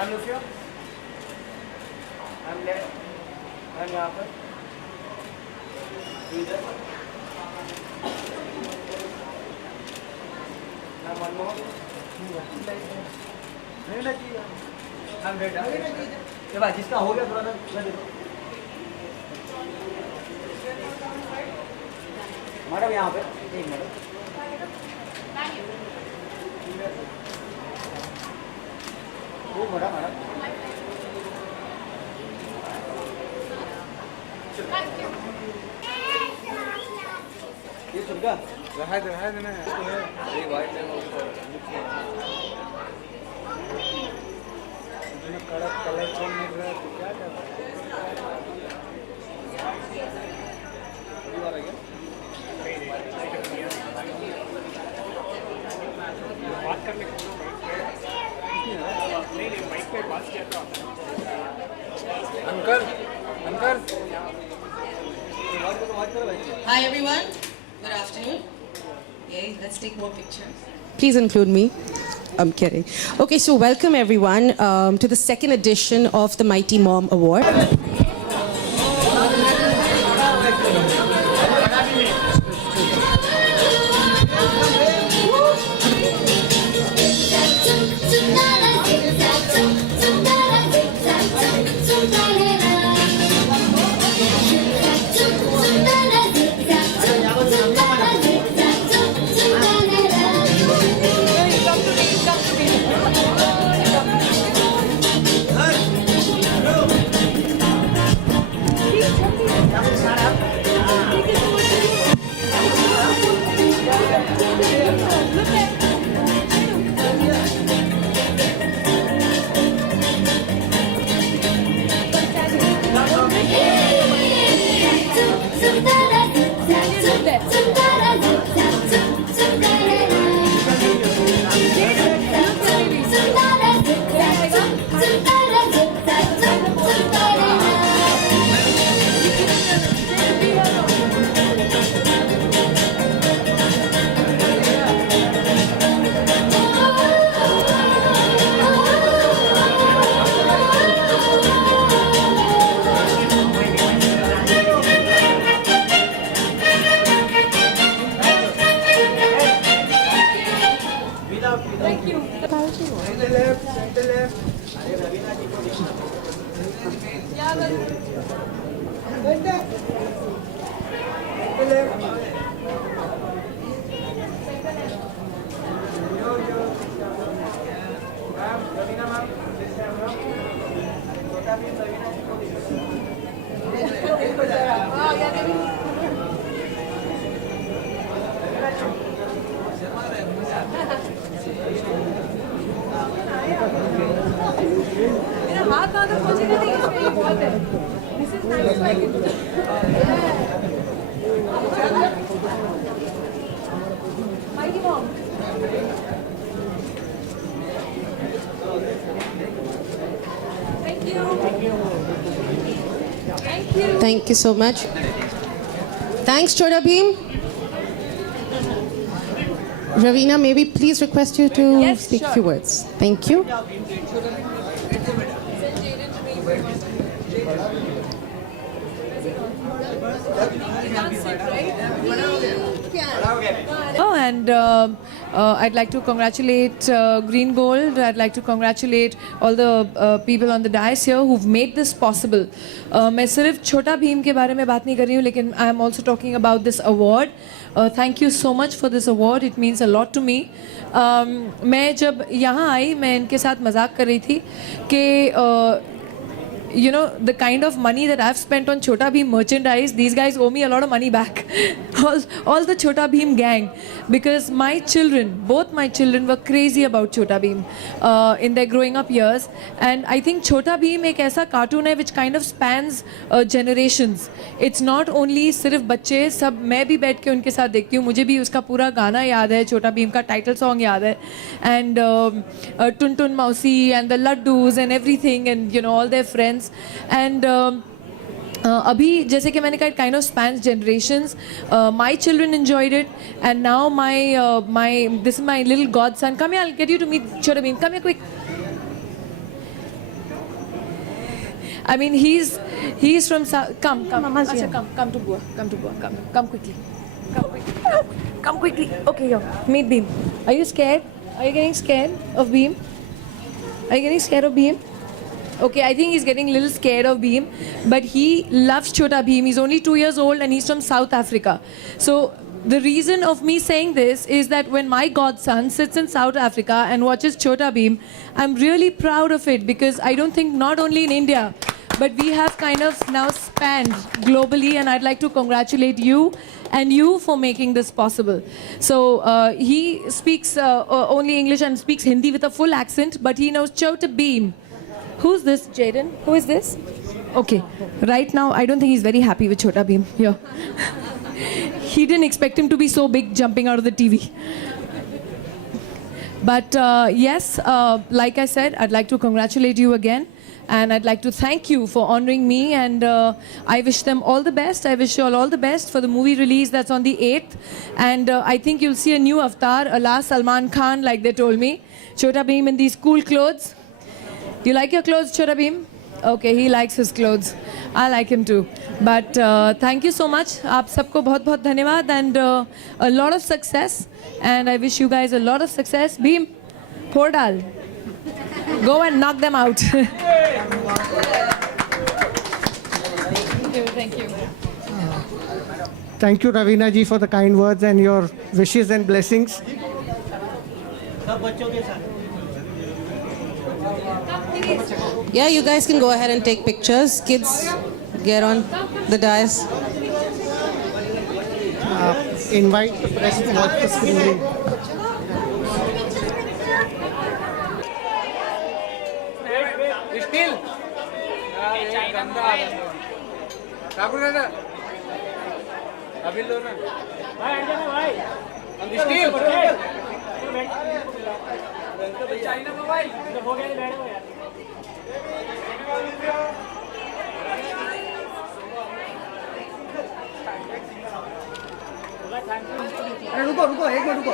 I'm Lucio. I'm there. I'm यहाँ पर. इधर. I'm Manmohan. नहीं ना चाहिए. I'm ready. ये बात जिसका हो गया थोड़ा सा दे दो. मैडम यहाँ पे. एक मिनट. वो बड़ा मैडम. ये सुनका रहा है ना ये वाइट है ऊपर इसमें कड़क कलेक्शन मिल रहा है तो क्या कर रहा है बात करने नहीं माइक पे बात किया था uncle uncle Hi everyone, good afternoon. Okay, let's take more pictures. Please include me. I'm kidding. Okay, so welcome everyone to the second edition of the Mighty Mom Award. Thank you so much. Thanks, Chota Bheem. Ravina, may we please request you to speak a few words? Thank you. Oh, and I'd like to congratulate Green Gold. I'd like to congratulate all the people on the dais here who've made this possible. मैं सिर्फ छोटा भीम के बारे में बात नहीं कर रही हूँ, लेकिन I am also talking about this award. Thank you so much for this award. It means a lot to me. मैं जब यहाँ आई, मैं इनके साथ मजाक कर रही थी कि you know, the kind of money that I've spent on Chota Bheem merchandise, these guys owe me a lot of money back. all the Chota Bheem gang, because my children, both my children were crazy about Chota Bheem in their growing up years. And I think Chota Bheem एक ऐसा cartoon है which kind of spans generations. It's not only सिर्फ बच्चे, सब मैं भी बैठ के उनके साथ देखती हूँ. मुझे भी उसका पूरा गाना याद है, Chota Bheem का title song याद है. And Tun Tun Mausi and the Laddus and everything, and you know, all their friends. And अभी जैसे कि मैंने कहा, it kind of spans generations. My children enjoyed it, and now this is my little godson. Come here, I'll get you to meet Chota Bheem. Come here quick. I mean, he's from South. Come. Asha, come to Bua. Come quickly. Come quickly. Okay, yo. Meet Bheem. Are you scared? Are you getting scared of Bheem? Are you getting scared of Bheem? Okay, I think he's getting a little scared of Bheem, but he loves Chota Bheem. He's only 2 years old and he's from South Africa. So the reason of me saying this is that when my godson sits in South Africa and watches Chota Bheem, I'm really proud of it, because I don't think not only in India, but we have kind of now spanned globally, and I'd like to congratulate you and you for making this possible. So he speaks only English and speaks Hindi with a full accent, but he knows Chota Bheem. Who's this, Jaden? Who is this? Okay, right now I don't think he's very happy with Chota Bheem. Yeah. He didn't expect him to be so big jumping out of the TV. But yes, like I said, I'd like to congratulate you again. And I'd like to thank you for honoring me, and I wish them all the best. I wish you all the best for the movie release that's on the 8th. And I think you'll see a new avatar, a la Salman Khan, like they told me. Chota Bheem in these cool clothes. Do you like your clothes, Chota Bheem? Okay, he likes his clothes. I like him too. But thank you so much. आप सबको बहुत बहुत धन्यवाद, and a lot of success. And I wish you guys a lot of success. Bheem, फोड़ डाल. Go and knock them out. Thank you. Thank you, Ravina ji, for the kind words and your wishes and blessings. Yeah, you guys can go ahead and take pictures. Kids, get on the dais. Invite the press to watch the screening. Still. Thakur दादा अभी लो ना भाई steel China में भाई हो गया बैठो यार अरे रुको रुको एक मिनट रुको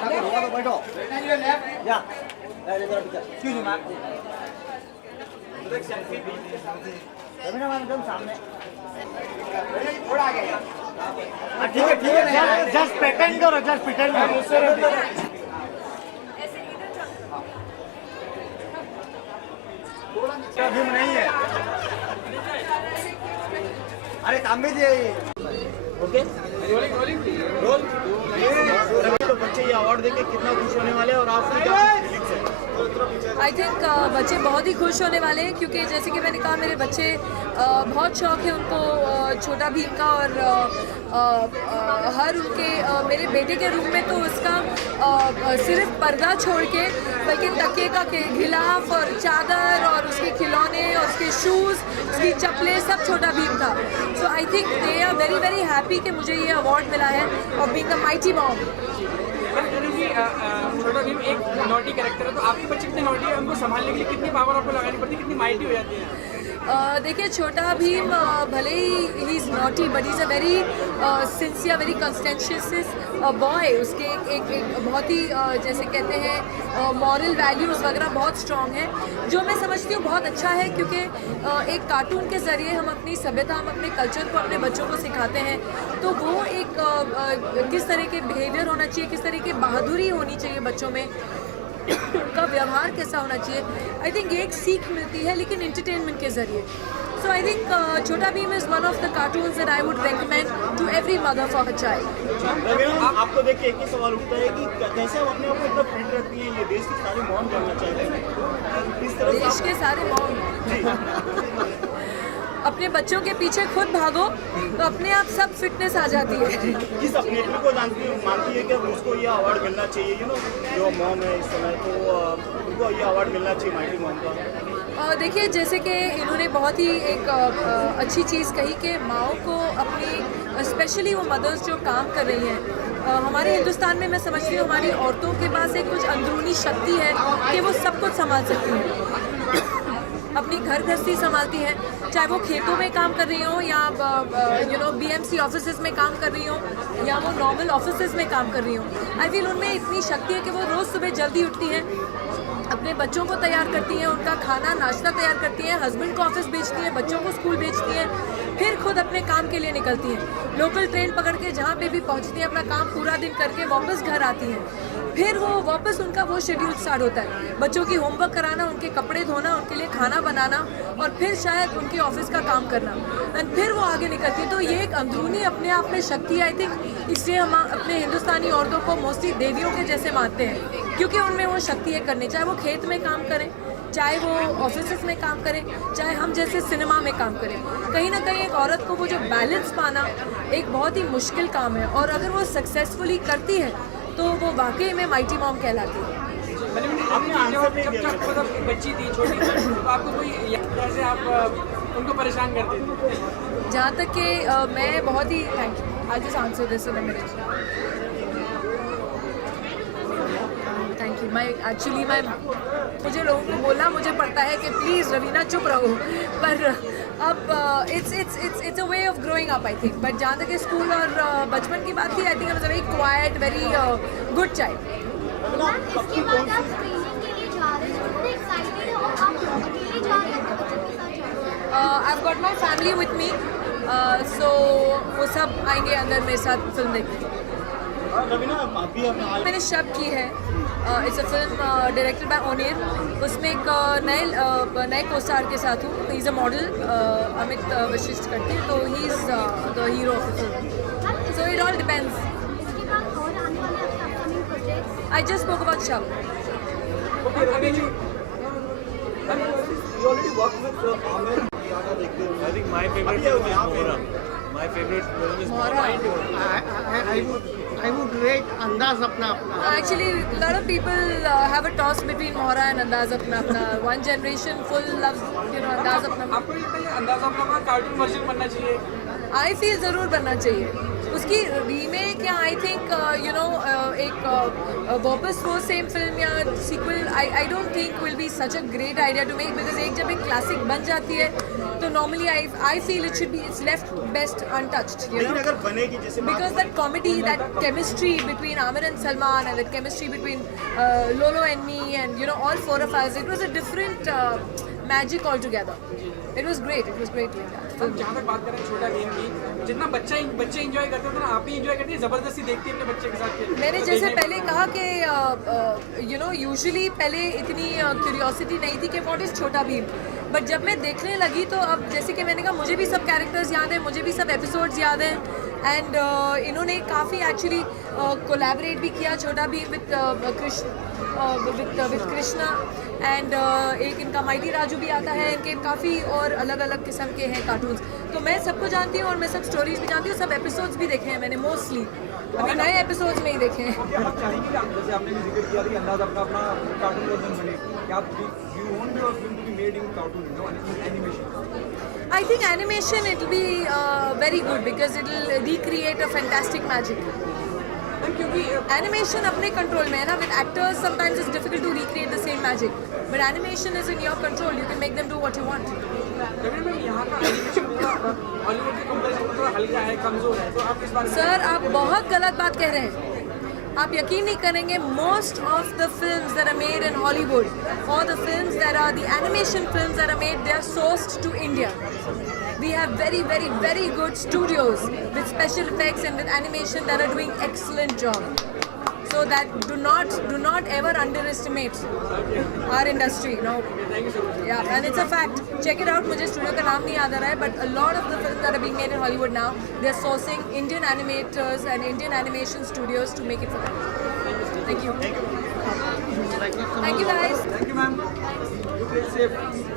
ठाकुर रुको तो बैठो या क्यों नहीं मार ठीक है जस्ट प्रिटेंड करो भीम नहीं है अरे काम भी दिए ओके रोल तो बच्चे ये अवार्ड देके कितना खुश होने वाले और आपकी क्या फीलिंग्स है आई थिंक बच्चे बहुत ही खुश होने वाले हैं, क्योंकि जैसे कि मैंने कहा मेरे बच्चे बहुत शौक है उनको छोटा भीम का, और हर उनके मेरे बेटे के रूम में तो उसका सिर्फ पर्दा छोड़ के बल्कि तकिए का गिलाफ और चादर और उसके खिलौने और उसके शूज़, उसकी चप्पलें सब छोटा भीम था. So I think they are very very happy कि मुझे ये अवार्ड मिला है और बीइंग अ माइटी मॉम. छोटा भीम एक नॉटी कैरेक्टर है, तो आपके बच्चे कितने नॉटी है, उनको संभालने के लिए कितनी पावर आपको लगानी पड़ती है, कितनी माइटी हो जाती है? देखिए छोटा भीम भले ही he is naughty but is a very sincere very conscientious boy. उसके एक बहुत ही जैसे कहते हैं मॉरल वैल्यूज़ वगैरह बहुत स्ट्रॉन्ग है, जो मैं समझती हूँ बहुत अच्छा है, क्योंकि एक कार्टून के ज़रिए हम अपनी सभ्यता हम अपने कल्चर को अपने बच्चों को सिखाते हैं. तो वो एक किस तरह के बिहेवियर होना चाहिए, किस तरह की बहादुरी होनी चाहिए बच्चों में, उनका व्यवहार कैसा होना चाहिए. आई थिंक ये एक सीख मिलती है लेकिन एंटरटेनमेंट के ज़रिए. सो I think Chhota Bheem is one of the cartoons that I would recommend to every mother for her child. आपको देख के एक ही सवाल उठता है कि कैसे आप अपने आप को इतना फिट रखती हैं, ये देश की सारी मॉम जानना चाहते हैं किस तरह देश के सारे मॉम अपने बच्चों के पीछे खुद भागो तो अपने आप सब फिटनेस आ जाती है. किस अपने को मानती है कि उसको ये अवार्ड मिलना चाहिए, यू नो जो मॉम है इस समय, तो उनको ये अवार्ड मिलना चाहिए माइटी मॉम का. देखिए जैसे कि इन्होंने बहुत ही एक अच्छी चीज़ कही कि माओ को अपनी स्पेशली वो मदर्स जो काम कर रही हैं हमारे हिंदुस्तान में, मैं समझती हूँ हमारी औरतों के पास एक कुछ अंदरूनी शक्ति है कि वो सब कुछ संभाल सकती हैं. अपनी घर गृहस्थी संभालती हैं, चाहे वो खेतों में काम कर रही हो या BMC ऑफिसेज में काम कर रही हो या वो नॉर्मल ऑफिसेज में काम कर रही हो। आई फील उनमें इतनी शक्ति है कि वो रोज़ सुबह जल्दी उठती हैं, अपने बच्चों को तैयार करती हैं, उनका खाना नाश्ता तैयार करती हैं, हस्बैंड को ऑफिस भेजती हैं, बच्चों को स्कूल भेजती हैं, फिर खुद अपने काम के लिए निकलती हैं। लोकल ट्रेन पकड़ के जहाँ पे भी पहुँचती हैं, अपना काम पूरा दिन करके वापस घर आती हैं। फिर वो वापस उनका वो शेड्यूल स्टार्ट होता है, बच्चों की होमवर्क कराना, उनके कपड़े धोना, उनके लिए खाना बनाना और फिर शायद उनके ऑफिस का काम करना एंड फिर वो आगे निकलती है। तो ये एक अंदरूनी अपने आप में शक्ति, आई थिंक इसलिए हम अपने हिंदुस्तानी औरतों को मोस्टली देवियों के जैसे मानते हैं, क्योंकि उनमें वो शक्ति है करनी, चाहे वो खेत में काम करें, चाहे वो ऑफिस में काम करें, चाहे हम जैसे सिनेमा में काम करें। कहीं ना कहीं एक औरत को वो जो बैलेंस पाना एक बहुत ही मुश्किल काम है और अगर वो सक्सेसफुली करती है तो वो वाकई में माइटी मॉम कहलाती है। जब बच्ची थी छोटी तो आपको कोई कैसे आप उनको परेशान करते थे? जहाँ तक कि मैं बहुत ही thank you, I just answer this in a minute. Thank you. मुझे लोगों को बोलना मुझे पड़ता है कि प्लीज़ रवीना चुप रहो, पर अब it's a way of growing up I think. But जहाँ तक स्कूल और बचपन की बात थी, I think I was a very quite, very good child. इसके बाद आप ट्रेनिंग के लिए जा रहे हैं, कितने एक्साइटेड हो आप? अकेले जा रहे हैं बच्चों के साथ जा रहे हैं? I've got my family with me, so वो सब आएंगे अंदर मेरे साथ फिल्म देखने। रवीना अभी मैंने शब की है, it's a film directed by Onir. उसमें एक नए को स्टार के साथ हूँ, he is a model, Amit Vashisht करते हैं, तो he is the hero of the film. So it all depends. इसके बाद और आने वाले आपके upcoming projects? I just spoke about Shab. You already worked with Amir. I think my favorite film is Mohra. My favorite film is Mohra. I would rate Andaz Apna Apna. Actually, a lot of people have a toss between Mohra and Andaz Apna Apna. One generation full loves, Andaz Apna Apna. आपको लगता है अंदाज़ा अपना cartoon version बनना चाहिए? I feel ज़रूर बनना चाहिए। उसकी रीमेक या आई थिंक एक वापस वो सेम फिल्म या sequel I don't think will be such a great idea to make, because एक जब एक क्लासिक बन जाती है तो normally I feel it should be its left best untouched, लेकिन अगर बनेगी जैसे because that comedy, that chemistry between Amir and Salman and that chemistry between Lolo and me and all four of us, it was a different magic altogether. It was great doing that. हम जहाँ तक बात करें छोटा गेम की, जितना बच्चे इंजॉय करते हो ना आप भी इंजॉय करते हैं, जबरदस्ती देखते हैं अपने बच्चे के साथ। मैंने जैसे पहले कहा कि यूजुअली पहले इतनी क्यूरियोसिटी नहीं थी कि व्हाट इज़ छोटा भीम, बट जब मैं देखने लगी तो अब जैसे कि मैंने कहा मुझे भी सब कैरेक्टर्स याद हैं, मुझे भी सब एपिसोड्स याद हैं एंड इन्होंने काफ़ी एक्चुअली कोलैबोरेट भी किया छोटा भीम विद कृष्णा एंड एक इनका माइटी राजू भी आता है, इनके काफ़ी और अलग अलग किस्म के हैं कार्टून्स। तो मैं सबको जानती हूँ और मैं सब स्टोरीज भी जानती हूँ, सब एपिसोड्स भी देखे हैं मैंने मोस्टली, अभी नए एपिसोड्स में ही देखे हैं। आप चाहेंगे कि आप जैसे आपने भी जिक्र किया कि अंदाज़ अपना कार्टून वर्जन बने, क्या आप you want your film to be made in cartoon animation? I think animation it will be very good because it will recreate a fantastic magic. क्योंकि Animation अपने कंट्रोल में है ना, with actors sometimes it's difficult to recreate the same magic. But animation is in your control. You can make them do what you want. Raveena मैम यहाँ का एनिमेशन थोड़ा हॉलीवुड के कंपैरिजन में थोड़ा हल्का है, कमजोर है, तो आप इस बारे में? सर आप बहुत गलत बात कह रहे हैं। आप यकीन नहीं करेंगे, most of the films that are made in Hollywood or the films that are the animation films that are made, they are sourced to India. We have very, very, very good studios with special effects and with animation that are doing excellent job. So that do not ever underestimate our industry. No. Yeah, and it's a fact. Check it out. मुझे studio का नाम नहीं याद आ रहा है, but a lot of the films that are being made in Hollywood now, they're sourcing Indian animators and Indian animation studios to make it for them. Thank you. Thank you guys. Thank you, ma'am. You stay safe.